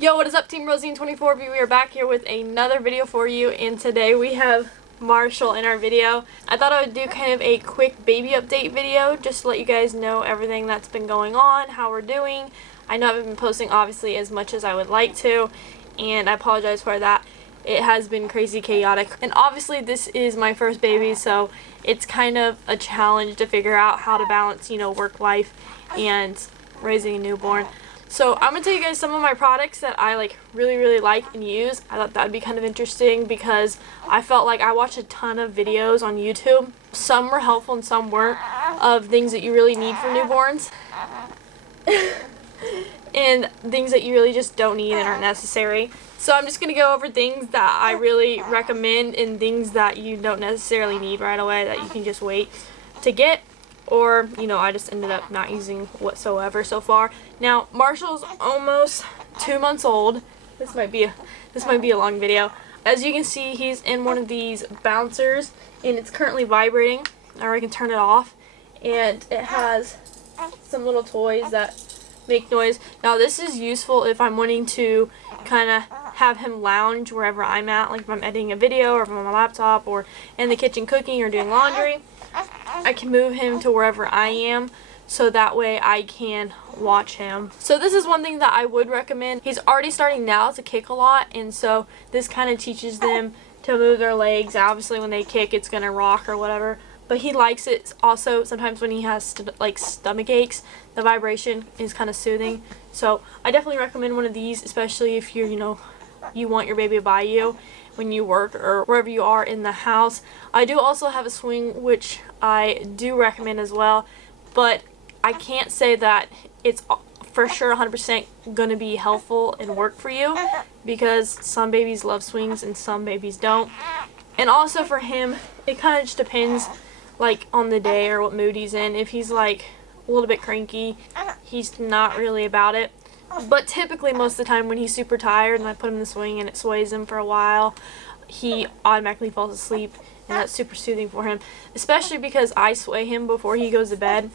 Yo, what is up, Team Rosine 24? We are back here with another video for you, and today we have Marshall in our video. I thought I would do kind of a quick baby update video just to let you guys know everything that's been going on, how we're doing. I know I haven't been posting obviously as much as I would like to, and I apologize for that. It has been crazy chaotic, and obviously this is my first baby, so it's kind of a challenge to figure out how to balance, work life and raising a newborn. So I'm going to tell you guys some of my products that I really like and use. I thought that would be kind of interesting because I felt like I watched a ton of videos on YouTube. Some were helpful and some weren't, of things that you really need for newborns. And things that you really just don't need and aren't necessary. So I'm just going to go over things that I really recommend and things that you don't necessarily need right away that you can just wait to get. Or, I just ended up not using whatsoever so far. Now, Marshall's almost 2 months old. This might be a long video. As you can see, he's in one of these bouncers, and it's currently vibrating. Or I can turn it off, and it has some little toys that make noise. Now, this is useful if I'm wanting to kind of have him lounge wherever I'm at, like if I'm editing a video or if I'm on my laptop or in the kitchen cooking or doing laundry. I can move him to wherever I am, so that way I can watch him. So this is one thing that I would recommend. He's already starting now to kick a lot, and so this kind of teaches them to move their legs. Obviously when they kick, it's going to rock or whatever, but he likes it. Also, sometimes when he has stomach aches, the vibration is kind of soothing. So I definitely recommend one of these, especially if you're, you want your baby by you when you work or wherever you are in the house. I do also have a swing, which I do recommend as well, but I can't say that it's for sure 100% going to be helpful and work for you, because some babies love swings and some babies don't. And also for him, it kind of just depends on the day or what mood he's in. If he's a little bit cranky, he's not really about it. But typically most of the time when he's super tired and I put him in the swing and it sways him for a while, he automatically falls asleep, and that's super soothing for him, especially because I sway him before he goes to bed,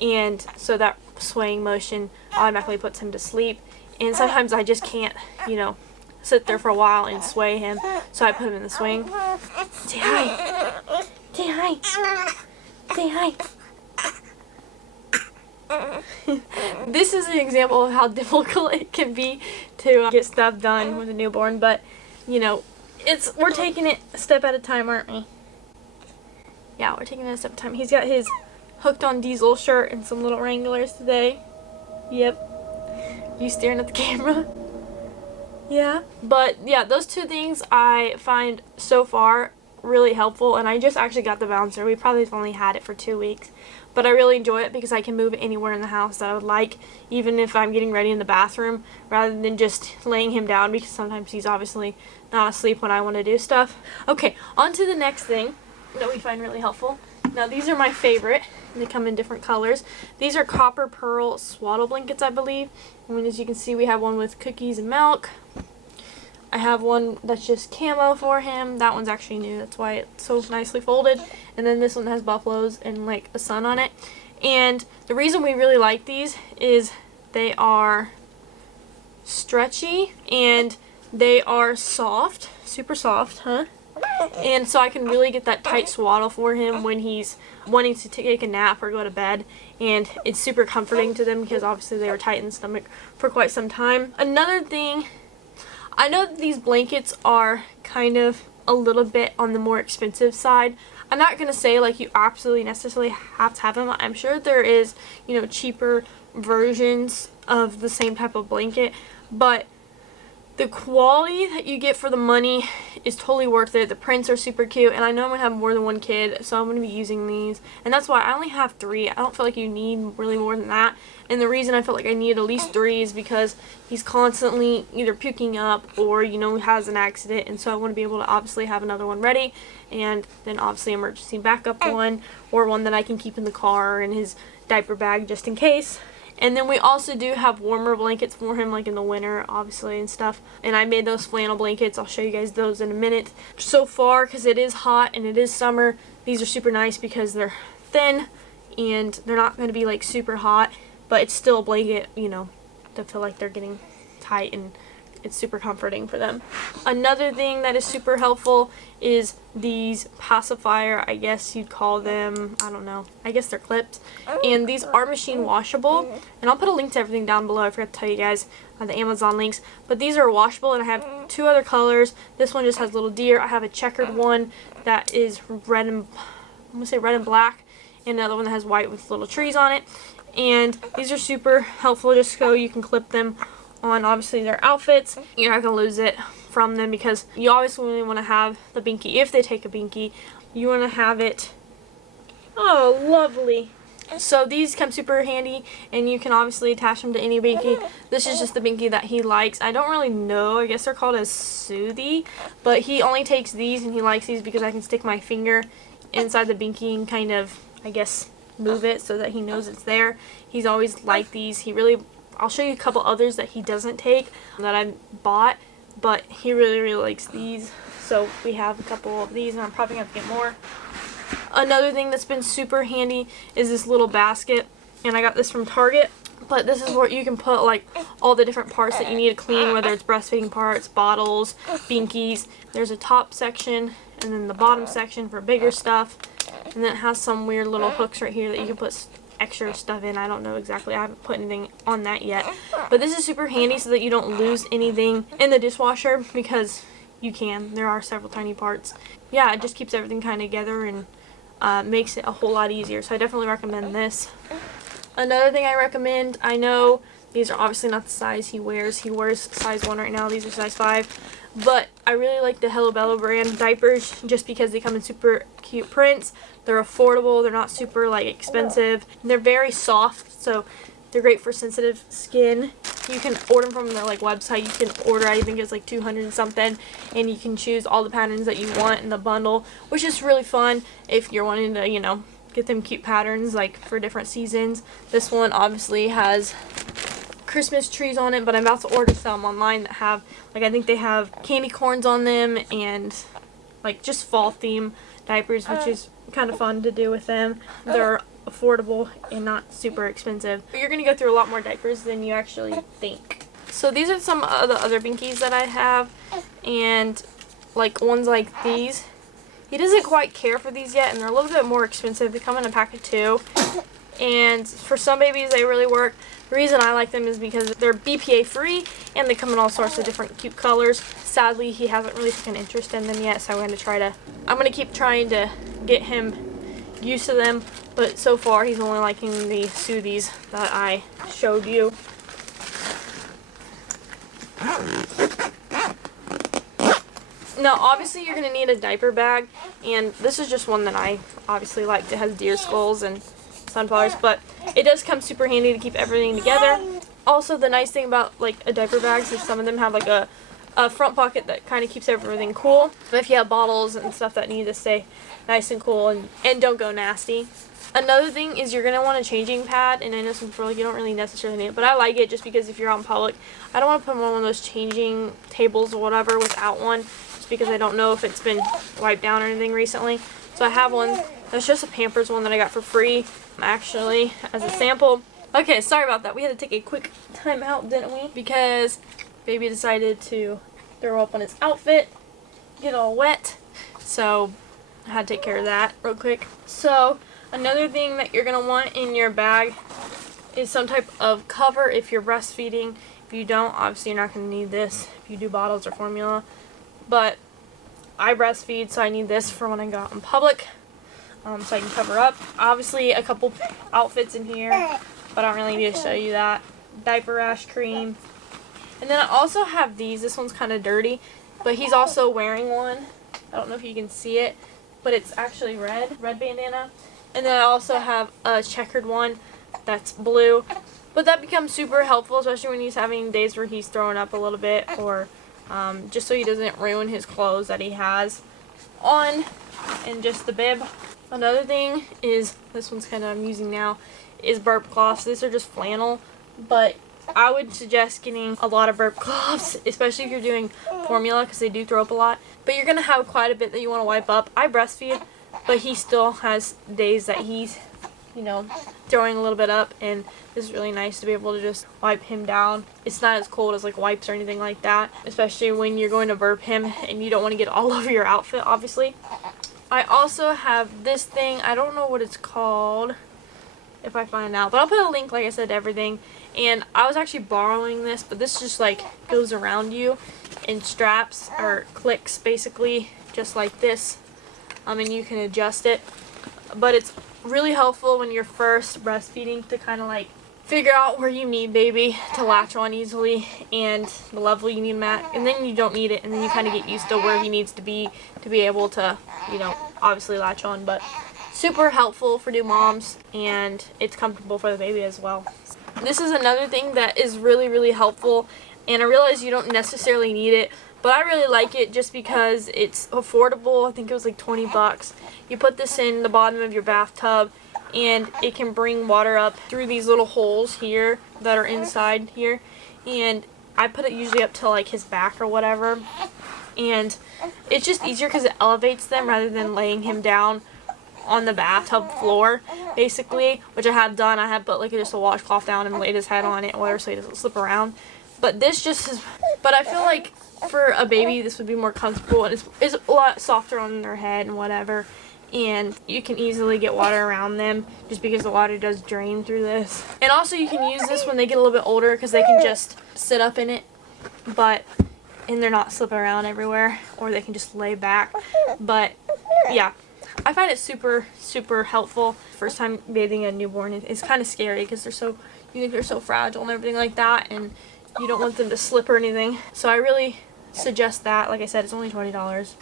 and so that swaying motion automatically puts him to sleep. And sometimes I just can't, sit there for a while and sway him, so I put him in the swing. Say hi. Say hi. Say hi. This is an example of how difficult it can be to get stuff done with a newborn, but we're taking it a step at a time, aren't we? Yeah, we're taking it a step at a time. He's got his Hooked on Diesel shirt and some little Wranglers today. Yep. You staring at the camera? Yeah. But yeah, those two things I find so far really helpful, and I just actually got the bouncer. We probably have only had it for 2 weeks, but I really enjoy it because I can move it anywhere in the house that I would like, even if I'm getting ready in the bathroom, rather than just laying him down, because sometimes he's obviously not asleep when I want to do stuff. Okay, on to the next thing that we find really helpful. Now, these are my favorite. They come in different colors. These are copper pearl swaddle blankets, I believe. And as you can see, we have one with cookies and milk. I have one that's just camo for him. That one's actually new. That's why it's so nicely folded. And then this one has buffaloes and a sun on it. And the reason we really like these is they are stretchy and they are soft. Super soft, huh? And so I can really get that tight swaddle for him when he's wanting to take a nap or go to bed. And it's super comforting to them because obviously they were tight in the stomach for quite some time. Another thing, I know that these blankets are kind of a little bit on the more expensive side. I'm not going to say you absolutely necessarily have to have them. I'm sure there is, cheaper versions of the same type of blanket, but the quality that you get for the money is totally worth it. The prints are super cute, and I know I'm going to have more than one kid, so I'm going to be using these. And that's why I only have 3. I don't feel like you need really more than that. And the reason I felt like I need at least 3 is because he's constantly either puking up or, has an accident. And so I want to be able to obviously have another one ready. And then obviously emergency backup one, or one that I can keep in the car or in his diaper bag just in case. And then we also do have warmer blankets for him, in the winter, obviously, and stuff. And I made those flannel blankets. I'll show you guys those in a minute. So far, because it is hot and it is summer, these are super nice because they're thin and they're not going to be super hot, but it's still a blanket, to feel like they're getting tight and it's super comforting for them. Another thing that is super helpful is these pacifier, I guess you'd call them, I don't know, I guess they're clips. And these are machine washable, and I'll put a link to everything down below. I forgot to tell you guys the Amazon links, but these are washable, and I have 2 other colors. This one just has little deer. I have a checkered one that is red and, I'm gonna say red and black, and another one that has white with little trees on it. And these are super helpful just so you can clip them on obviously their outfits. You're not gonna lose it from them because you always really want to have the binky. If they take a binky, you want to have it. Oh, lovely. So these come super handy, and you can obviously attach them to any binky. This is just the binky that he likes. I don't really know, I guess they're called as Soothy, but he only takes these, and he likes these because I can stick my finger inside the binky and kind of, I guess, move it so that he knows it's there. He's always liked these. I'll show you a couple others that he doesn't take that I bought, but he really likes these. So we have a couple of these, and I'm probably going to get more. Another thing that's been super handy is this little basket, and I got this from Target. But this is where you can put like all the different parts that you need to clean, whether it's breastfeeding parts, bottles, binkies. There's a top section and then the bottom section for bigger stuff. And then it has some weird little hooks right here that you can put extra stuff in. I don't know exactly. I haven't put anything on that yet. But this is super handy so that you don't lose anything in the dishwasher, because you can. There are several tiny parts. Yeah, it just keeps everything kind of together and makes it a whole lot easier. So I definitely recommend this. Another thing I recommend, I know these are obviously not the size he wears. He wears size 1 right now. These are size 5. But I really like the Hello Bello brand diapers just because they come in super cute prints. They're affordable. They're not super like expensive. They're very soft, so they're great for sensitive skin. You can order them from their like website. You can order, I think it's like 200 and something, and you can choose all the patterns that you want in the bundle, which is really fun if you're wanting to, you know, get them cute patterns like for different seasons. This one obviously has Christmas trees on it, but I'm about to order some online that have, like, I think they have candy corns on them and like just fall theme diapers, which is kind of fun to do with them. They're affordable and not super expensive. But you're gonna go through a lot more diapers than you actually think. So these are some of the other binkies that I have, and like ones like these. He doesn't quite care for these yet, and they're a little bit more expensive. They come in a pack of 2, and for some babies they really work. The reason I like them is because they're BPA free, and they come in all sorts of different cute colors. Sadly, he hasn't really taken interest in them yet, so I'm gonna keep trying to get him used to them. But so far, he's only liking the Soothies that I showed you. Now, obviously, you're going to need a diaper bag, and this is just one that I obviously liked. It has deer skulls and sunflowers, but it does come super handy to keep everything together. Also, the nice thing about like a diaper bag is some of them have like a front pocket that kind of keeps everything cool. If you have bottles and stuff that need to stay nice and cool and don't go nasty. Another thing is you're going to want a changing pad, and I know some people like you don't really necessarily need it, but I like it just because if you're out in public, I don't want to put them on one of those changing tables or whatever without one, just because I don't know if it's been wiped down or anything recently. So I have one. That's just a Pampers one that I got for free, actually, as a sample. Okay, sorry about that. We had to take a quick time out, didn't we? Because baby decided to throw up on his outfit, get all wet, so I had to take care of that real quick. So another thing that you're going to want in your bag is some type of cover if you're breastfeeding. If you don't, obviously you're not going to need this if you do bottles or formula. But I breastfeed, so I need this for when I go out in public, so I can cover up. Obviously a couple outfits in here, but I don't really need to show you that. Diaper rash cream. And then I also have these. This one's kind of dirty, but he's also wearing one. I don't know if you can see it, but it's actually red bandana. And then I also have a checkered one that's blue. But that becomes super helpful, especially when he's having days where he's throwing up a little bit, or just so he doesn't ruin his clothes that he has on and just the bib. Another thing is, this one's kind of I'm using now, is burp cloths. These are just flannel, but I would suggest getting a lot of burp cloths, especially if you're doing formula, because they do throw up a lot. But you're going to have quite a bit that you want to wipe up. I breastfeed, but he still has days that he's you know, throwing a little bit up, and this is really nice to be able to just wipe him down. It's not as cold as like wipes or anything like that, especially when you're going to burp him and you don't want to get all over your outfit, obviously. I also have this thing. I don't know what it's called if I find out, but I'll put a link, like I said, to everything. And I was actually borrowing this, but this just like goes around you and straps or clicks basically just like this, and you can adjust it. But it's really helpful when you're first breastfeeding to kind of like figure out where you need baby to latch on easily and the level you need him at, and then you don't need it, and then you kind of get used to where he needs to be able to, you know, obviously latch on. But super helpful for new moms, and it's comfortable for the baby as well. This is another thing that is really, really helpful, and I realize you don't necessarily need it, but I really like it just because it's affordable. I think it was like 20 bucks. You put this in the bottom of your bathtub, and it can bring water up through these little holes here that are inside here, and I put it usually up to like his back or whatever, and it's just easier because it elevates them rather than laying him down on the bathtub floor basically, which I have done. I have put like just a washcloth down and laid his head on it or whatever so he doesn't slip around. But this just is, but I feel like for a baby this would be more comfortable, and it's a lot softer on their head and whatever, and you can easily get water around them just because the water does drain through this. And also you can use this when they get a little bit older because they can just sit up in it, and they're not slipping around everywhere, or they can just lay back. But yeah, I find it super, super helpful. First time bathing a newborn is kind of scary because you think they're so fragile and everything like that, and you don't want them to slip or anything. So I really suggest that. Like I said, it's only $20.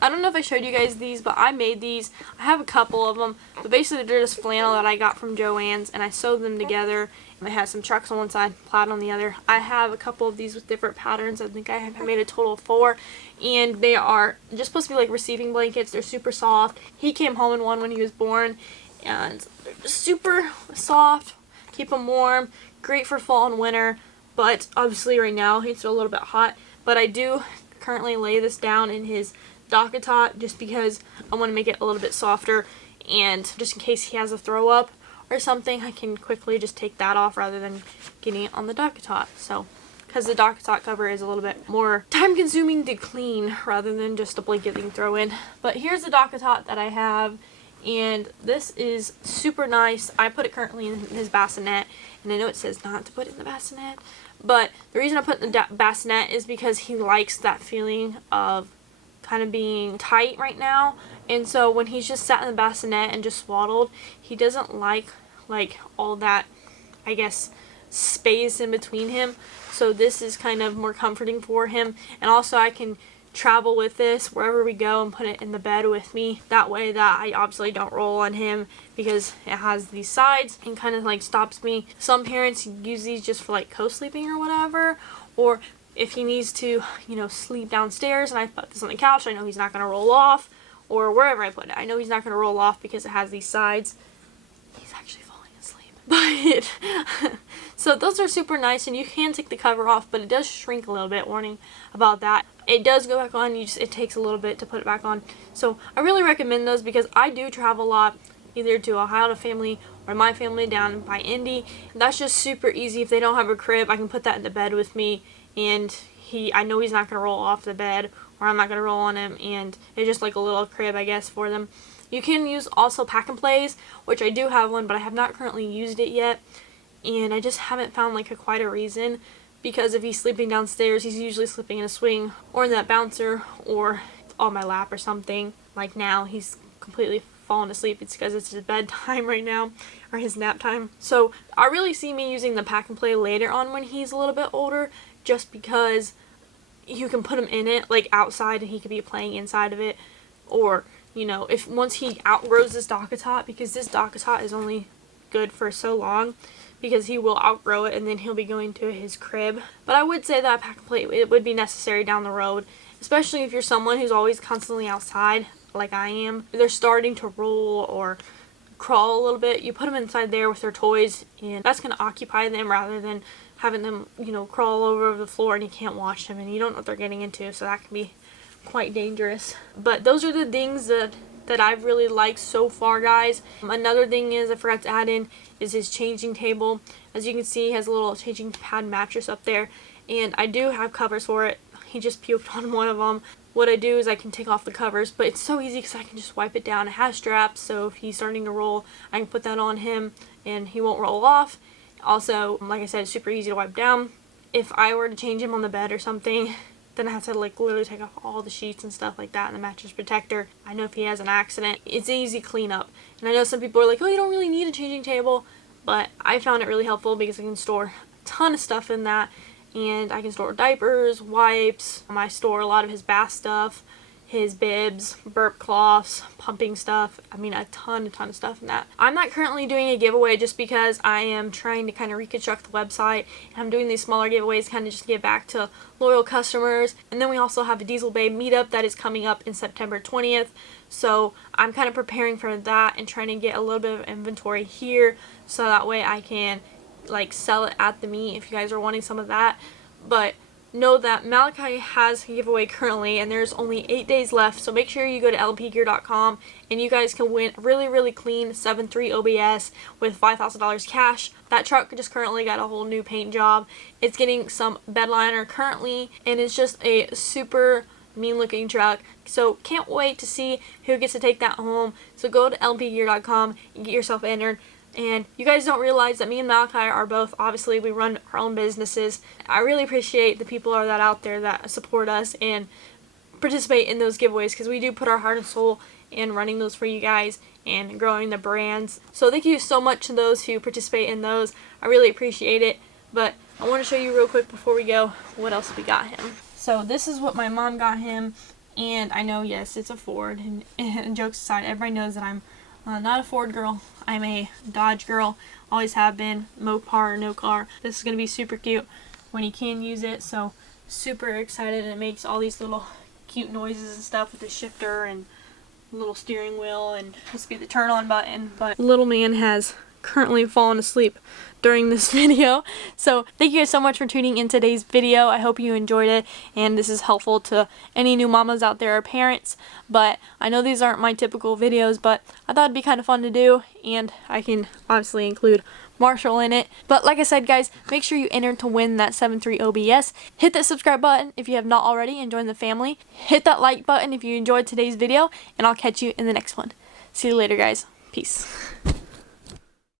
I don't know if I showed you guys these, but I made these. I have a couple of them, but basically they're just flannel that I got from Joann's, and I sewed them together, and they had some trucks on one side, plaid on the other. I have a couple of these with different patterns. I think I have made a total of 4, and they are just supposed to be like receiving blankets. They're super soft. He came home in one when he was born, and they're just super soft, keep him warm, great for fall and winter. But obviously right now it's a little bit hot, but I do currently lay this down in his DockATot just because I want to make it a little bit softer, and just in case he has a throw up or something, I can quickly just take that off rather than getting it on the DockATot. So, because the DockATot cover is a little bit more time consuming to clean rather than just a blanket that you can throw in. But here's the DockATot that I have, and this is super nice. I put it currently in his bassinet, and I know it says not to put it in the bassinet, but the reason I put it in the bassinet is because he likes that feeling of kind of being tight right now. And so when he's just sat in the bassinet and just swaddled, he doesn't like all that, I guess, space in between him. So this is kind of more comforting for him. And also I can travel with this wherever we go and put it in the bed with me. That way that I obviously don't roll on him because it has these sides and kind of like stops me. Some parents use these just for like co-sleeping or whatever, or if he needs to, you know, sleep downstairs and I put this on the couch, I know he's not going to roll off, or wherever I put it, I know he's not going to roll off because it has these sides. He's actually falling asleep. But so those are super nice, and you can take the cover off, but it does shrink a little bit. Warning about that. It does go back on. It takes a little bit to put it back on. So I really recommend those because I do travel a lot, either to Ohio to family or my family down by Indy. That's just super easy. If they don't have a crib, I can put that in the bed with me, and I know he's not going to roll off the bed, or I'm not going to roll on him, and it's just like a little crib, I guess, for them. You can use also pack and plays, which I do have one, but I have not currently used it yet, and I just haven't found like quite a reason, because if he's sleeping downstairs, he's usually sleeping in a swing or in that bouncer or on my lap or something. Like now, he's completely fallen asleep. It's because it's his bedtime right now, or his nap time. So I really see me using the pack and play later on when he's a little bit older, just because you can put him in it like outside and he could be playing inside of it, or you know, if once he outgrows this DockATot, because this DockATot is only good for so long, because he will outgrow it and then he'll be going to his crib. But I would say that pack and play, it would be necessary down the road, especially if you're someone who's always constantly outside like I am. They're starting to roll or crawl a little bit, you put them inside there with their toys, and that's going to occupy them rather than having them, you know, crawl over the floor and you can't watch them and you don't know what they're getting into, so that can be quite dangerous. But those are the things that that I've really liked so far, guys. Another thing is I forgot to add in is his changing table. As you can see, he has a little changing pad mattress up there, and I do have covers for it. He just puked on one of them. What I do is I can take off the covers, but it's so easy because I can just wipe it down. It has straps, so if he's starting to roll, I can put that on him and he won't roll off. Also, like I said, it's super easy to wipe down. If I were to change him on the bed or something, then I have to like literally take off all the sheets and stuff like that and the mattress protector. I know if he has an accident, it's an easy cleanup. And I know some people are like, oh, you don't really need a changing table, but I found it really helpful because I can store a ton of stuff in that, and I can store diapers, wipes. I store a lot of his bath stuff, his bibs, burp cloths, pumping stuff. I mean, a ton of stuff in that. I'm not currently doing a giveaway just because I am trying to kind of reconstruct the website, and I'm doing these smaller giveaways kind of just to get back to loyal customers. And then we also have a Diesel Babe meetup that is coming up in September 20th. So I'm kind of preparing for that and trying to get a little bit of inventory here so that way I can like sell it at the meet if you guys are wanting some of that. But know that Malachi has a giveaway currently, and there's only 8 days left, so make sure you go to lpgear.com and you guys can win really clean 7.3 OBS with $5,000 cash. That truck just currently got a whole new paint job. It's getting some bed liner currently, and it's just a super mean looking truck, so can't wait to see who gets to take that home. So go to lpgear.com and get yourself entered. And you guys don't realize that me and Malachi are both, obviously, we run our own businesses. I really appreciate the people that out there that support us and participate in those giveaways, because we do put our heart and soul in running those for you guys and growing the brands. So thank you so much to those who participate in those. I really appreciate it. But I want to show you real quick before we go what else we got him. So this is what my mom got him, and I know, yes, it's a Ford, and jokes aside, everybody knows that I'm not a Ford girl. I'm a Dodge girl, always have been, Mopar or no car. This is going to be super cute when you can use it, so super excited. It makes all these little cute noises and stuff with the shifter and little steering wheel, and this will be the turn on button. But little man has currently fallen asleep during this video. So thank you guys so much for tuning in today's video. I hope you enjoyed it, and this is helpful to any new mamas out there or parents. But I know these aren't my typical videos, but I thought it'd be kind of fun to do, and I can obviously include Marshall in it. But like I said, guys, make sure you enter to win that 7.3 OBS. Hit that subscribe button if you have not already and join the family. Hit that like button if you enjoyed today's video, and I'll catch you in the next one. See you later, guys. Peace.